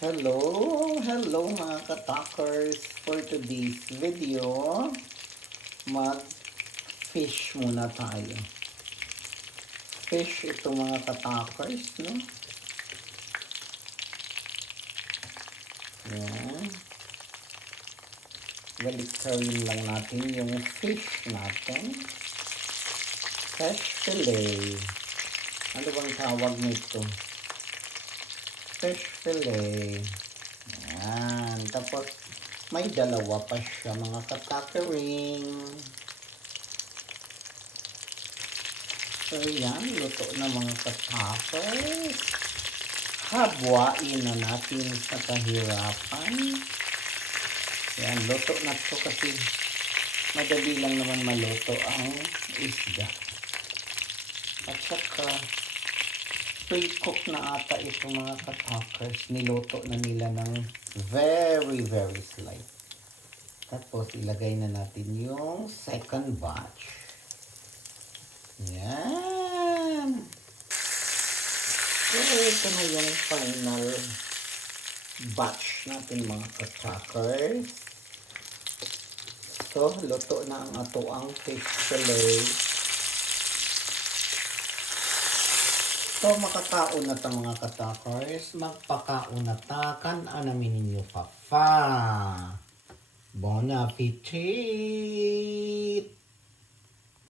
Hello mga katakers. For today's video, mag-fish muna tayo. Fish ito mga katakers, no? Yan. Baliktarin lang natin yung fish natin. Fish fillet. Ano bang tawag nito? Fish fillet. Yan. Tapos, may dalawa pa siya mga katakering. So, yan. Luto na mga katakers. Habwain na natin sa kahirapan. Yan. Luto na to kasi madali lang naman maluto ang isda. At saka, pre-cook na ata ito mga katakers. Niluto na nila ng very slight. Tapos ilagay na natin yung second batch. Yan. So ito na yung final batch natin mga katakers. So luto na ang ato ang fish fillet. So, makakaon na ta mga katakers. Magpakaon na ta. Kan-anamin ninyo pa. Bon appetit!